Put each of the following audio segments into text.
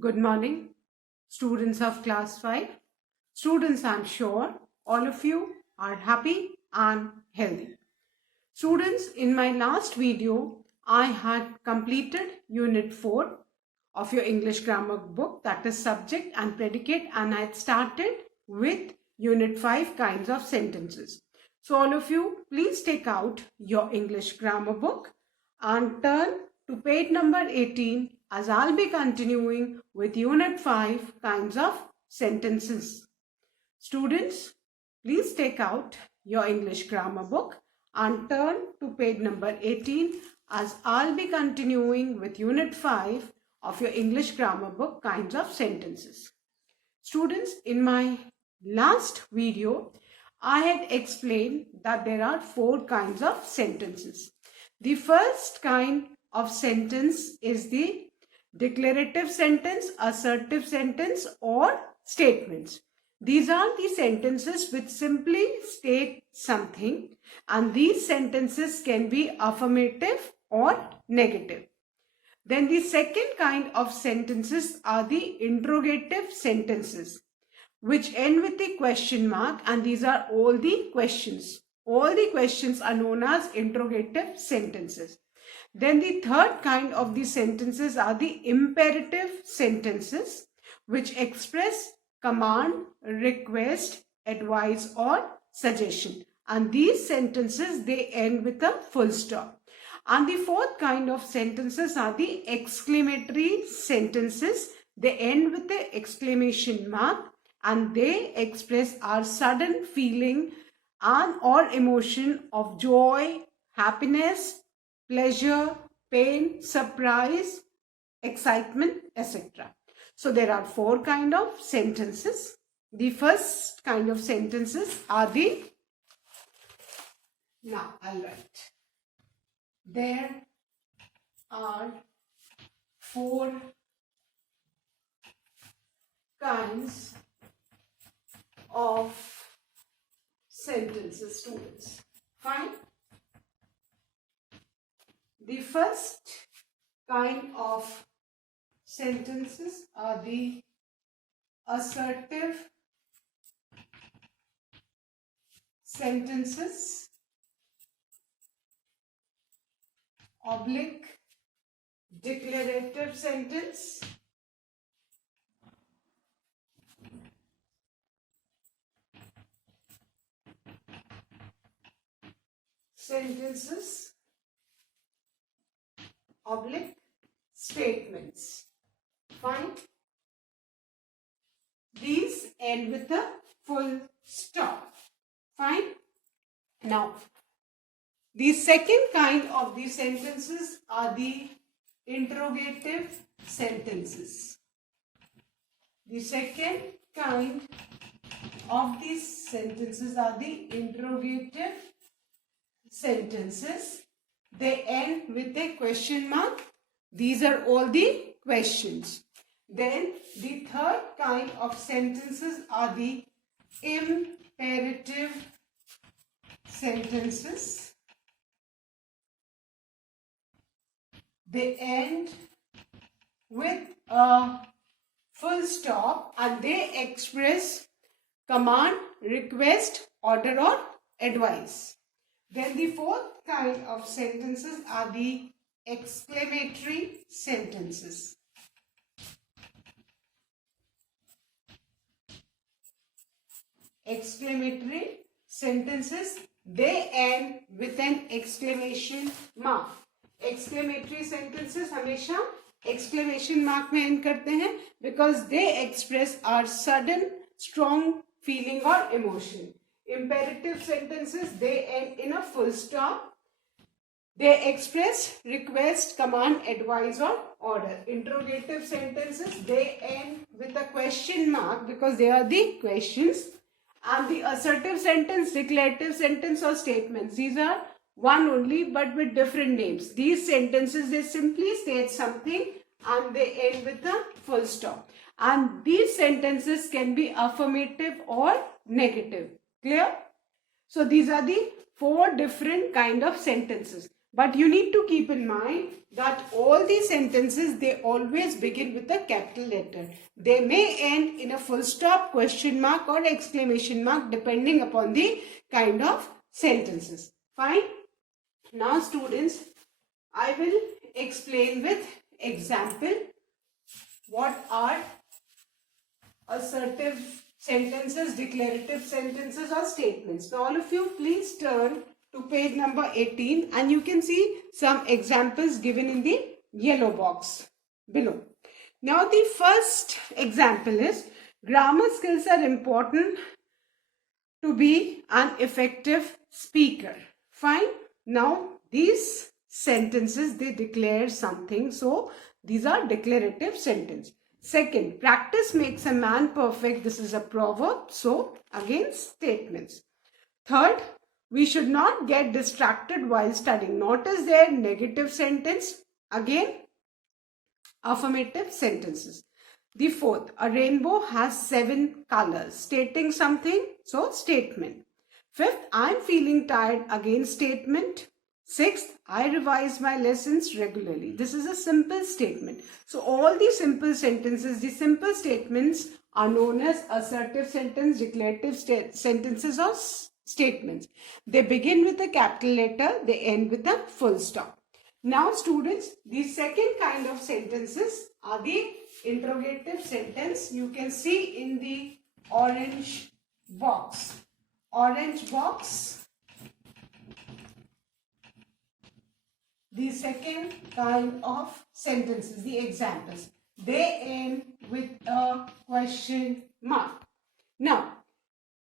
Good morning, students of class 5. Students, I'm sure all of you are happy and healthy. Students, in my last video, I had completed Unit 4 of your English grammar book, that is subject and predicate, and I had started with Unit 5 kinds of sentences. So all of you, please take out your English grammar book and turn to page number 18 as I'll be continuing with Unit 5 kinds of sentences. Students, please take out your English grammar book and turn to page number 18 as I'll be continuing with Unit 5 of your English grammar book kinds of sentences. Students, in my last video, I had explained that there are 4 kinds of sentences. The first kind of sentence is the declarative sentence, assertive sentence, or statements. These are the sentences which simply state something, and these sentences can be affirmative or negative. Then the second kind of sentences are the interrogative sentences, which end with a question mark, and these are all the questions. All the questions are known as interrogative sentences. Then the third kind of the sentences are the imperative sentences, which express command, request, advice, or suggestion. And these sentences, they end with a full stop. And the fourth kind of sentences are the exclamatory sentences. They end with the exclamation mark, and they express our sudden feeling and or emotion of joy, happiness, pleasure, pain, surprise, excitement, etc. So there are 4 kinds of sentences. The first kind of sentences are the, now I'll write. There are 4 kinds of sentences, students. Fine. The first kind of sentences are the assertive sentences, oblique declarative sentence, sentences, oblique statements. Fine. These end with a full stop. Fine. Now, the second kind of the sentences are the interrogative sentences. The second kind of these sentences are the interrogative sentences. They end with a question mark. These are all the questions. Then the third kind of sentences are the imperative sentences. They end with a full stop and they express command, request, order, or advice. Then the fourth kind of sentences are the exclamatory sentences. Exclamatory sentences, they end with an exclamation mark. Exclamatory sentences हमेशा exclamation mark में end करते हैं because they express our sudden strong feeling or emotion. Imperative sentences, they end in a full stop. They express request, command, advice, or order. Interrogative sentences, they end with a question mark because they are the questions. And the assertive sentence, declarative sentence, or statements, these are one only but with different names. These sentences, they simply state something and they end with a full stop. And these sentences can be affirmative or negative. Clear? So these are the 4 different kind of sentences. But you need to keep in mind that all these sentences, they always begin with a capital letter. They may end in a full stop, question mark or exclamation mark depending upon the kind of sentences. Fine. Now students, I will explain with example what are assertive sentences, declarative sentences or statements. Now all of you please turn to page number 18 and you can see some examples given in the yellow box below. Now the first example is grammar skills are important to be an effective speaker. Fine. Now these sentences, they declare something. So these are declarative sentences. Second, practice makes a man perfect. This is a proverb. So again, statements. Third, we should not get distracted while studying. Notice there, negative sentence. Again, affirmative sentences. The fourth, a rainbow has 7 colors. Stating something. So statement. Fifth, I'm feeling tired. Again, statement. Sixth, I revise my lessons regularly. This is a simple statement. So all these simple sentences, the simple statements are known as assertive sentence, declarative sentences or statements. They begin with a capital letter, they end with a full stop. Now students, the second kind of sentences are the interrogative sentence. You can see in the orange box. Orange box. The second kind of sentences, the examples, they end with a question mark. Now,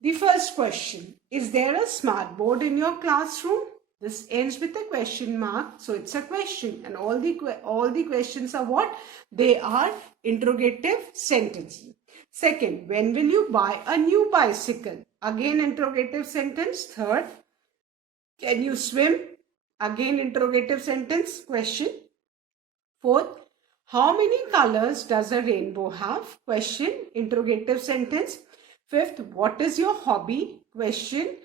the first question, is there a smart board in your classroom? This ends with a question mark, so it's a question, and all the questions are what? They are interrogative sentences. Second, when will you buy a new bicycle? Again, interrogative sentence. Third, can you swim? Again, interrogative sentence, question. Fourth, how many colors does a rainbow have? Question, interrogative sentence. Fifth, what is your hobby? Question,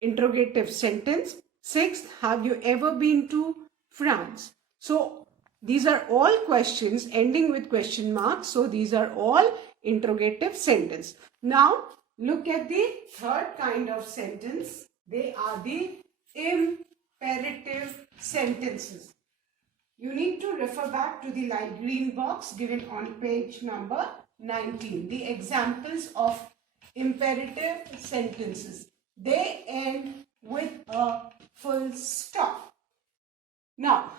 interrogative sentence. Sixth, have you ever been to France? So, these are all questions ending with question marks. So, these are all interrogative sentence. Now, look at the third kind of sentence. They are the imperative sentences. You need to refer back to the light green box given on page number 19. The examples of imperative sentences. They end with a full stop. Now,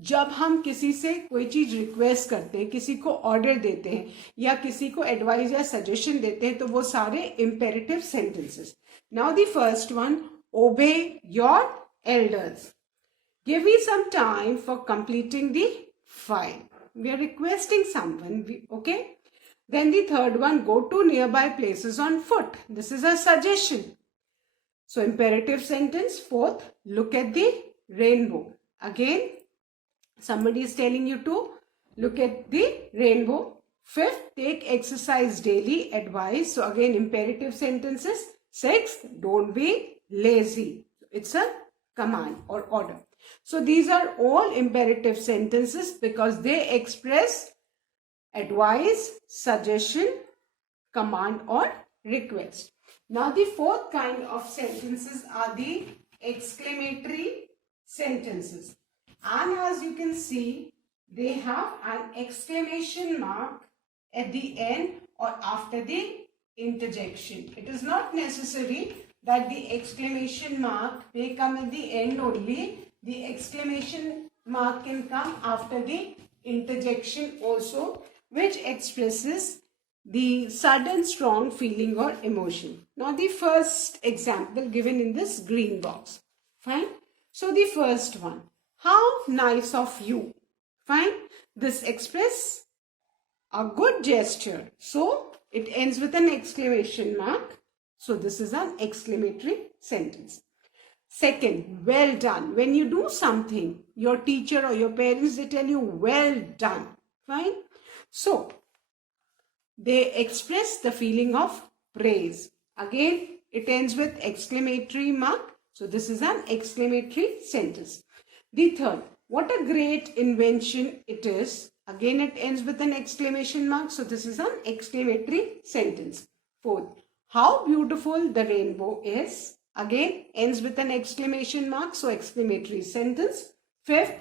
जब हम किसी से कोई चीज request करते हैं, किसी को ऑर्डर देते हैं या किसी को एडवाइस या सजेशन देते हैं, तो वो सारे imperative sentences. Now the first one, obey your elders. Give me some time for completing the file. We are requesting someone, okay? Then the third one, go to nearby places on foot. This is a suggestion. So imperative sentence. Fourth, look at the rainbow. Again, somebody is telling you to look at the rainbow. Fifth, take exercise daily, advice. So again, imperative sentences. Sixth, don't be lazy. It's a command or order. So these are all imperative sentences because they express advice, suggestion, command or request. Now the fourth kind of sentences are the exclamatory sentences. And as you can see, they have an exclamation mark at the end or after the interjection. It is not necessary that the exclamation mark may come at the end only. The exclamation mark can come after the interjection also, which expresses the sudden strong feeling or emotion. Now the first example given in this green box. Fine. So the first one, how nice of you. Fine. This expresses a good gesture. So it ends with an exclamation mark. So this is an exclamatory sentence. Second, well done. When you do something, your teacher or your parents, they tell you well done. Fine. So they express the feeling of praise. Again, it ends with exclamatory mark. So this is an exclamatory sentence. The third, what a great invention it is. Again, it ends with an exclamation mark. So this is an exclamatory sentence. Fourth, how beautiful the rainbow is. Again, ends with an exclamation mark. So exclamatory sentence. Fifth,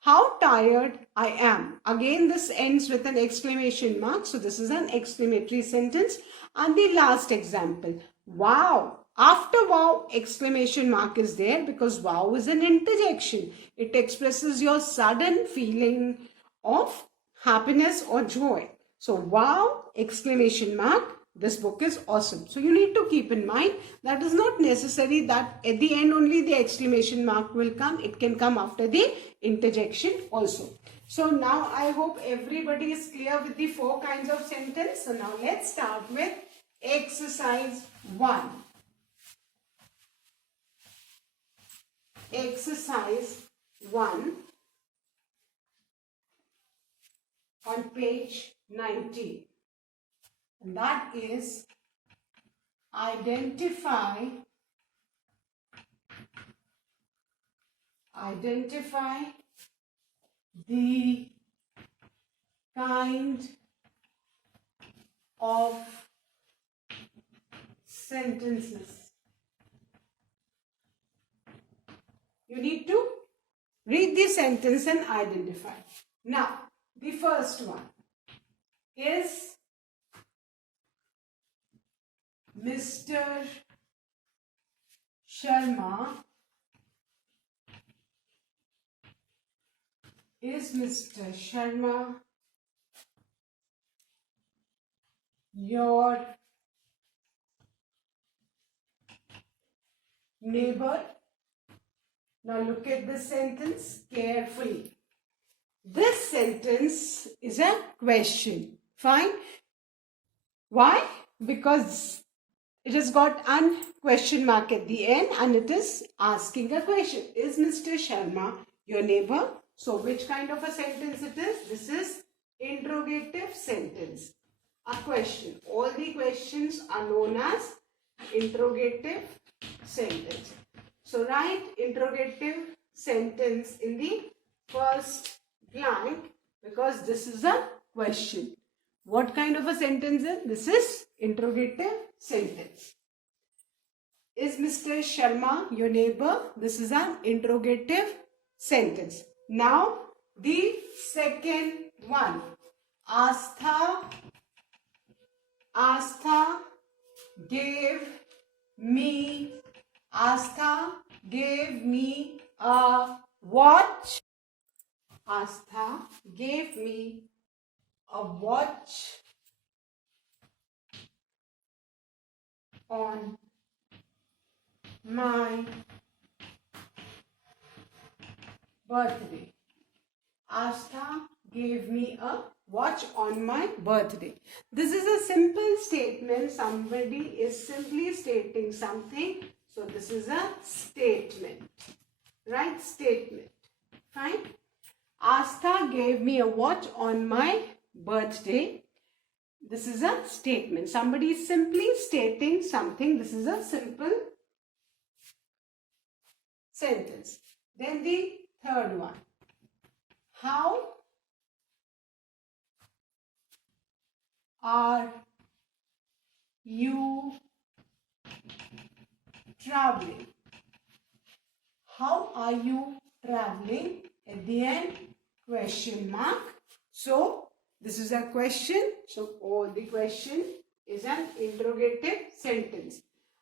how tired I am. Again, this ends with an exclamation mark. So this is an exclamatory sentence. And the last example, wow. After wow, exclamation mark is there because wow is an interjection. It expresses your sudden feeling of happiness or joy. So wow, exclamation mark. This book is awesome. So you need to keep in mind that is not necessary that at the end only the exclamation mark will come. It can come after the interjection also. So now I hope everybody is clear with the 4 kinds of sentence. So now let's start with exercise 1. Exercise 1 on page 19. And that is identify the kind of sentences. You need to read the sentence and identify. Now, the first one is Mr. Sharma your neighbor? Now look at this sentence carefully. This sentence is a question. Fine. Why? Because it has got an question mark at the end and it is asking a question. Is Mr. Sharma your neighbor? So which kind of a sentence it is? This is interrogative sentence. A question. All the questions are known as interrogative sentence. So write interrogative sentence in the first blank because this is a question. What kind of a sentence is this? This is interrogative sentence. Is Mr. Sharma your neighbor? This is an interrogative sentence. Now the second one. Astha gave me a watch. Astha gave me a watch on my birthday. Astha gave me a watch on my birthday. This is a simple statement. Somebody is simply stating something. So this is a statement. Right? Statement. Fine. Astha gave me a watch on my birthday. This is a statement. Somebody is simply stating something. This is a simple sentence. Then the third one. How are you traveling? How are you traveling? At the end, question mark. So, this is a question. So, all the question is an interrogative sentence.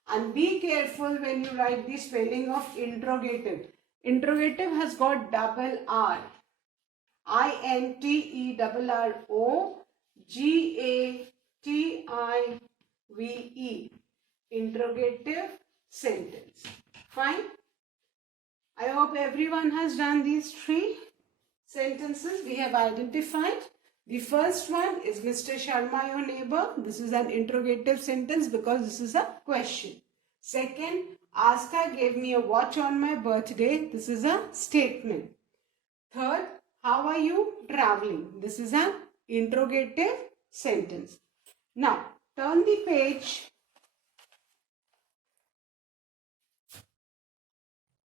And be careful when you write the spelling of interrogative. Interrogative has got double R. INTERROGATIVE. Interrogative sentence. Fine. I hope everyone has done these 3 sentences we have identified. The first one is Mr. Sharma your neighbor. This is an interrogative sentence because this is a question. Second, Astha gave me a watch on my birthday. This is a statement. Third, how are you traveling? This is an interrogative sentence. Now, turn the page.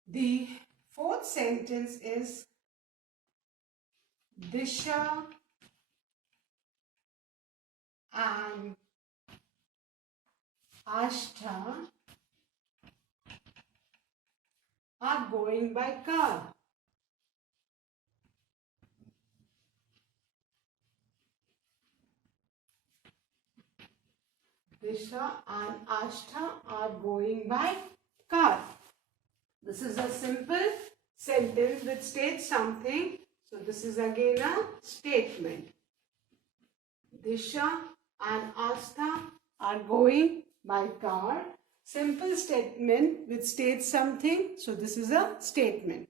The Fourth sentence is Disha and Ashtha are going by car. Disha and Ashtha are going by car. This is a simple sentence which states something. So this is again a statement. Disha and Astha are going by car. Simple statement which states something. So this is a statement.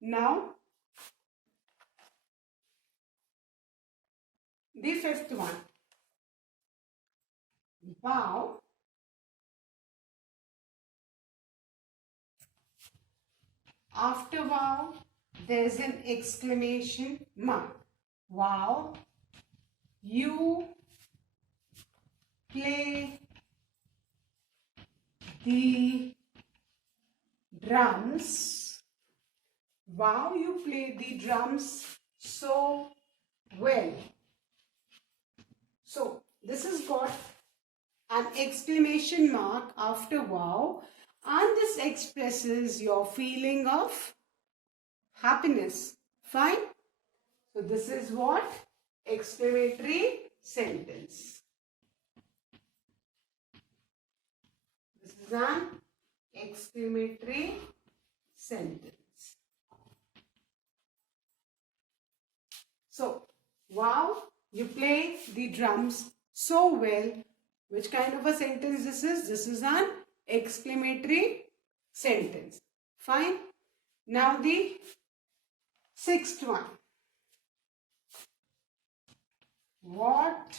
Now, the fifth one. Wow. After wow, there's an exclamation mark. Wow. You play the drums. Wow, you play the drums so well. So, this has got an exclamation mark after wow, and this expresses your feeling of happiness. Fine? So, this is what? Exclamatory sentence. This is an exclamatory sentence. So, wow, you play the drums so well. Which kind of a sentence this is? This is an exclamatory sentence. Fine. Now the sixth one. What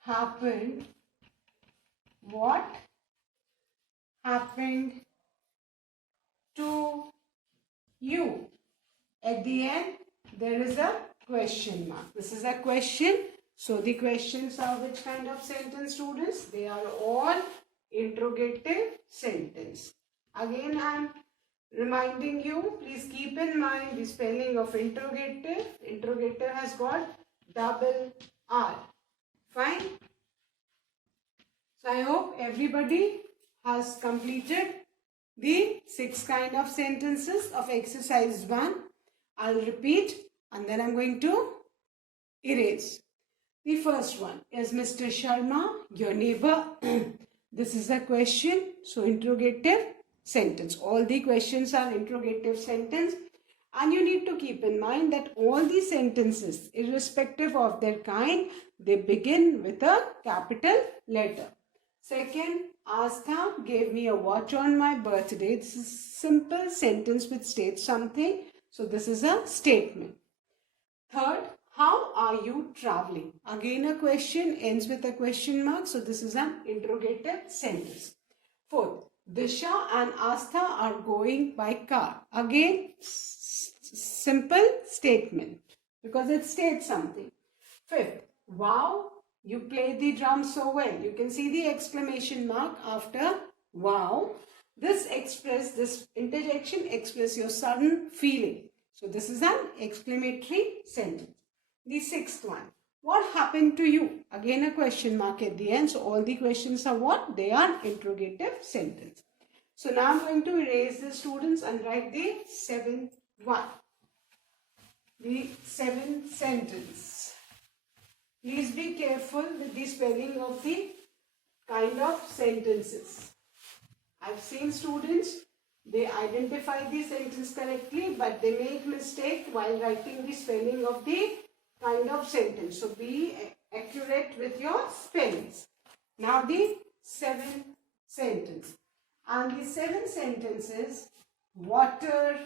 happened? What happened to you? At the end, there is a question mark. This is a question. So, the questions are which kind of sentence, students? They are all interrogative sentence. Again, I am reminding you, please keep in mind the spelling of interrogative. Interrogative has got double R. Fine? So, I hope everybody has completed the 6 kind of sentences of exercise 1. I'll repeat and then I'm going to erase. The first one is Mr. Sharma, your neighbor. This is a question. So, interrogative sentence. All the questions are interrogative sentence. And you need to keep in mind that all the sentences, irrespective of their kind, they begin with a capital letter. Second, Astha gave me a watch on my birthday. This is a simple sentence which states something. So, this is a statement. Third, how are you traveling? Again, a question ends with a question mark. So, this is an interrogative sentence. Fourth, Disha and Astha are going by car. Again, simple statement because it states something. Fifth, wow, you play the drums so well. You can see the exclamation mark after wow. This interjection express your sudden feeling. So, this is an exclamatory sentence. The sixth one, what happened to you? Again, a question mark at the end. So, all the questions are what? They are interrogative sentence. So, now I am going to erase the students and write the seventh one. The seventh sentence. Please be careful with the spelling of the kind of sentences. I've seen students, they identify the sentence correctly, but they make mistake while writing the spelling of the kind of sentence. So, be accurate with your spellings. Now, the seventh sentence. And the seventh sentence is, water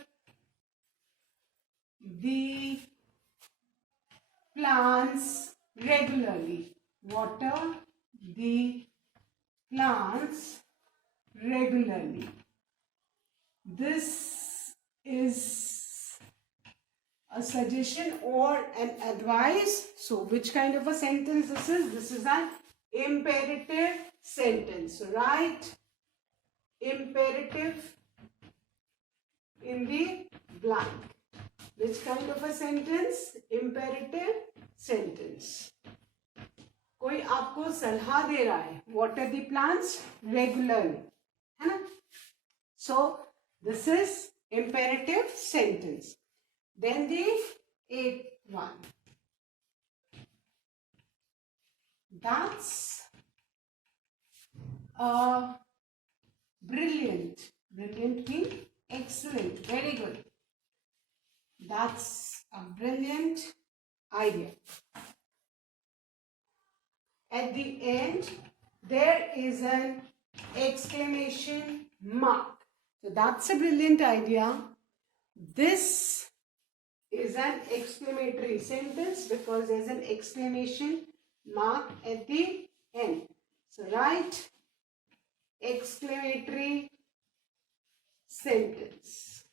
the plants regularly. Water the plants regularly. This is a suggestion or an advice. So, which kind of a sentence this is? This is an imperative sentence. So write imperative in the blank. Which kind of a sentence? Imperative sentence. कोई आपको सलाह दे रहा है. Water the plants regularly. है ना? So this is imperative sentence. Then the eighth one. That's brilliant. Brilliant means excellent. Very good. That's a brilliant idea. At the end, there is an exclamation mark. So that's a brilliant idea. This is an exclamatory sentence because there's an exclamation mark at the end. So write exclamatory sentence.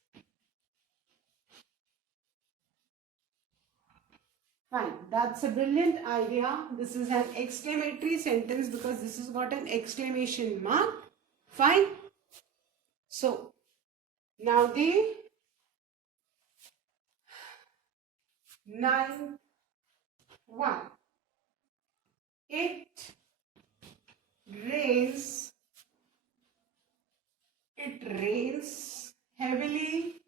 Fine, that's a brilliant idea. This is an exclamatory sentence because this has got an exclamation mark. Fine. So, now the ninth one. It rains heavily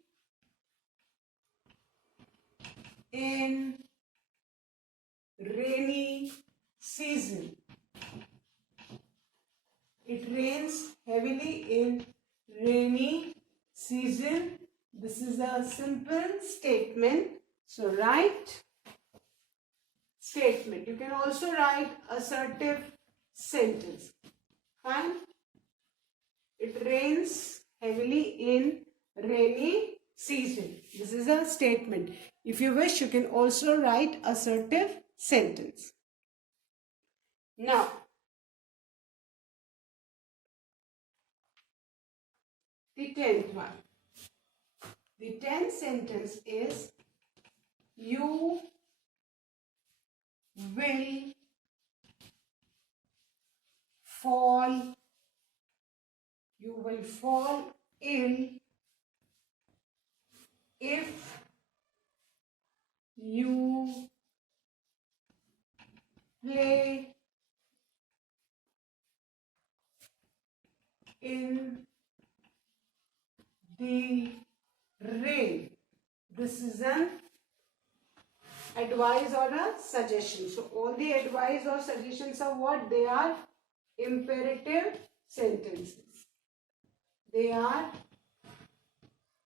in rainy season. It rains heavily in rainy season. This is a simple statement. So write statement. You can also write assertive sentence. Fine. It rains heavily in rainy season. This is a statement. If you wish, you can also write assertive sentence. Now, the 10th one. The 10th sentence is you will fall ill if you play in the rain. This is an advice or a suggestion. So all the advice or suggestions are what? They are imperative sentences. They are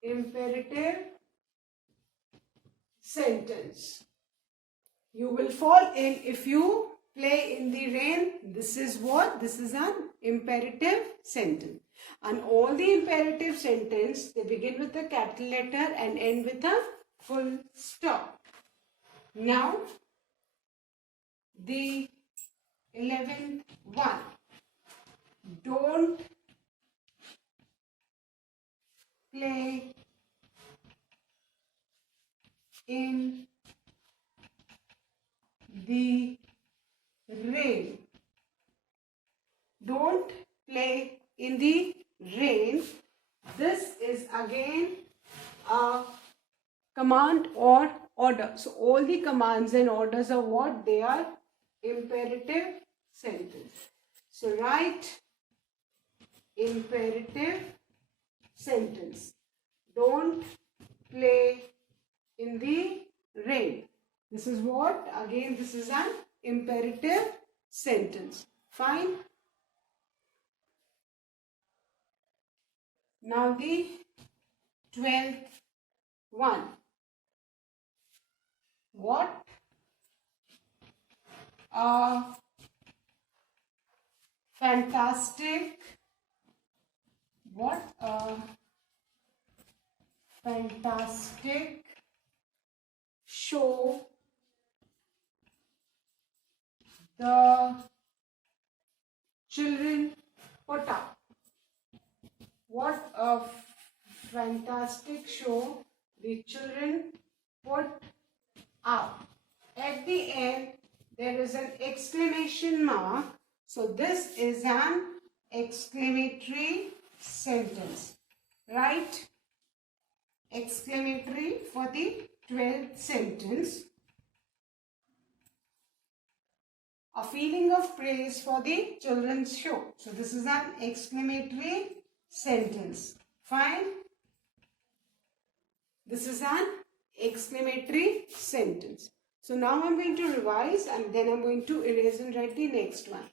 imperative sentence. You will fall in if you play in the rain. This is what? This is an imperative sentence. And all the imperative sentence, they begin with a capital letter and end with a full stop. Now, the 11th one. Don't play in the rain. Don't play in the rain. This is again a command or order. So all the commands and orders are what? They are imperative sentence. So write imperative sentence. Don't play in the rain. This is what? Again, this is an imperative sentence. Fine. Now the 12th one. What a fantastic show the children put up. What a fantastic show the children put up. At the end, there is an exclamation mark. So this is an exclamatory sentence. Write exclamatory for the 12th sentence. A feeling of praise for the children's show. So this is an exclamatory sentence. Fine. This is an exclamatory sentence. So now I'm going to revise and then I'm going to erase and write the next one.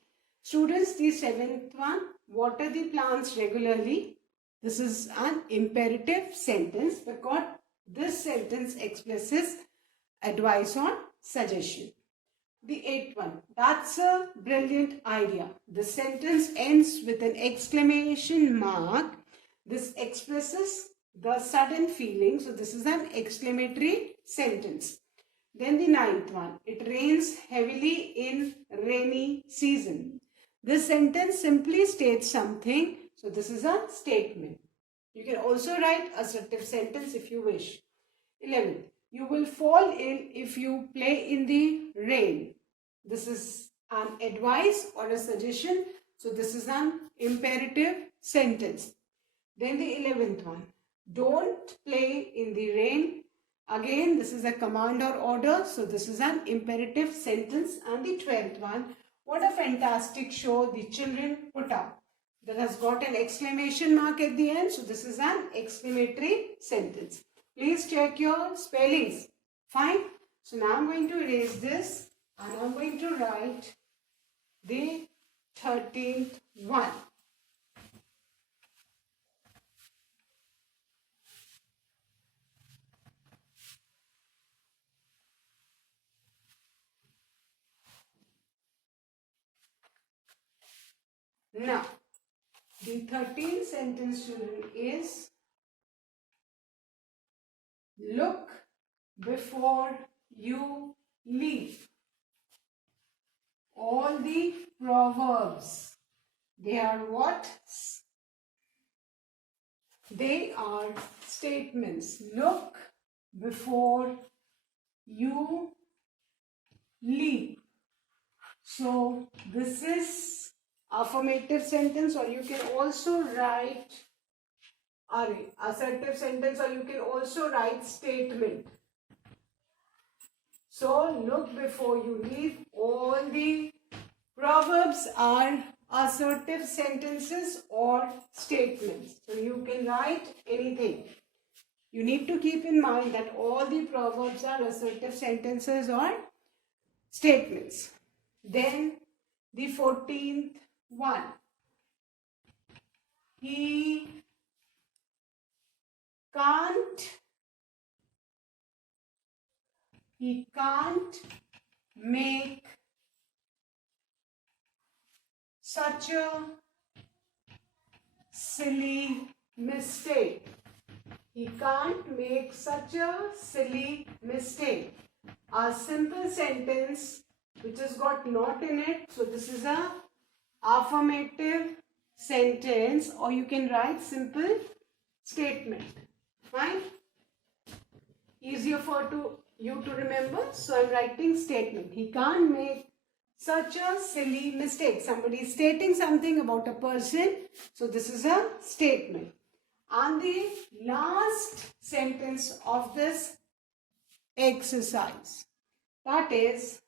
Students, the 7th one, water the plants regularly. This is an imperative sentence because this sentence expresses advice or suggestion. The 8th one, that's a brilliant idea. The sentence ends with an exclamation mark. This expresses the sudden feeling. So this is an exclamatory sentence. Then the 9th one, it rains heavily in rainy season. This sentence simply states something. So this is a statement. You can also write assertive sentence if you wish. 11th, you will fall ill if you play in the rain. This is an advice or a suggestion. So this is an imperative sentence. Then the 11th one, don't play in the rain. Again, this is a command or order. So this is an imperative sentence. And the 12th one, what a fantastic show the children put up. That has got an exclamation mark at the end. So this is an exclamatory sentence. Please check your spellings. Fine. So now I'm going to erase this and I'm going to write the 13th one. Now, the 13th sentence, children, is look before you leap. All the proverbs, they are what? They are statements. Look before you leap. So, this is affirmative sentence, or you can also write assertive sentence, or you can also write statement. So look before you leave. All the proverbs are assertive sentences or statements. So you can write anything. You need to keep in mind that all the proverbs are assertive sentences or statements. Then the 14th one. He can't make such a silly mistake. He can't make such a silly mistake. A simple sentence which has got not in it. So this is a affirmative sentence, or you can write simple statement. Fine? Easier for you to remember. So I'm writing statement. He can't make such a silly mistake. Somebody is stating something about a person. So this is a statement. And the last sentence of this exercise, that is,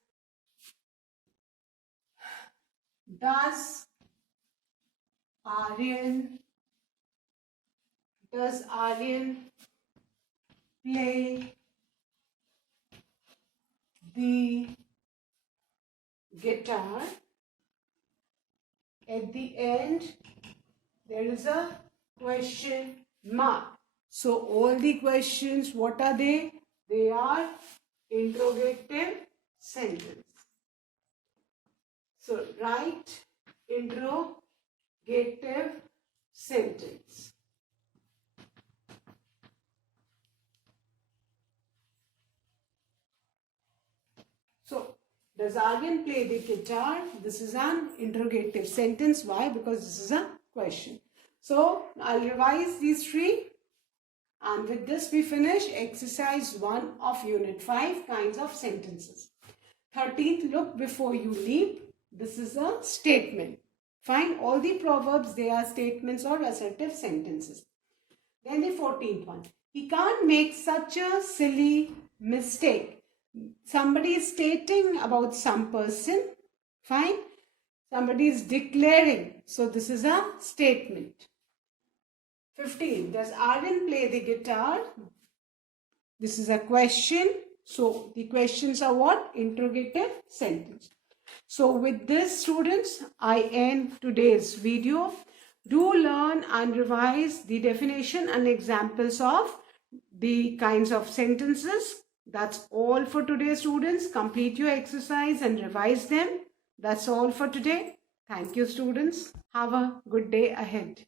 does Aryan play the guitar? At the end, there is a question mark. So all the questions, what are they? They are interrogative sentence. So write interrogative sentence. So, does Aryan play the guitar? This is an interrogative sentence. Why? Because this is a question. So, I'll revise these three. And with this, we finish exercise 1 of unit 5, kinds of sentences. 13th, look before you leap. This is a statement. Fine. All the proverbs, they are statements or assertive sentences. Then the 14th one. He can't make such a silly mistake. Somebody is stating about some person. Fine. Somebody is declaring. So this is a statement. 15. Does Aryan play the guitar? This is a question. So the questions are what? Interrogative sentence. So with this, students, I end today's video. Do learn and revise the definition and examples of the kinds of sentences. That's all for today, students. Complete your exercise and revise them. That's all for today. Thank you, students. Have a good day ahead.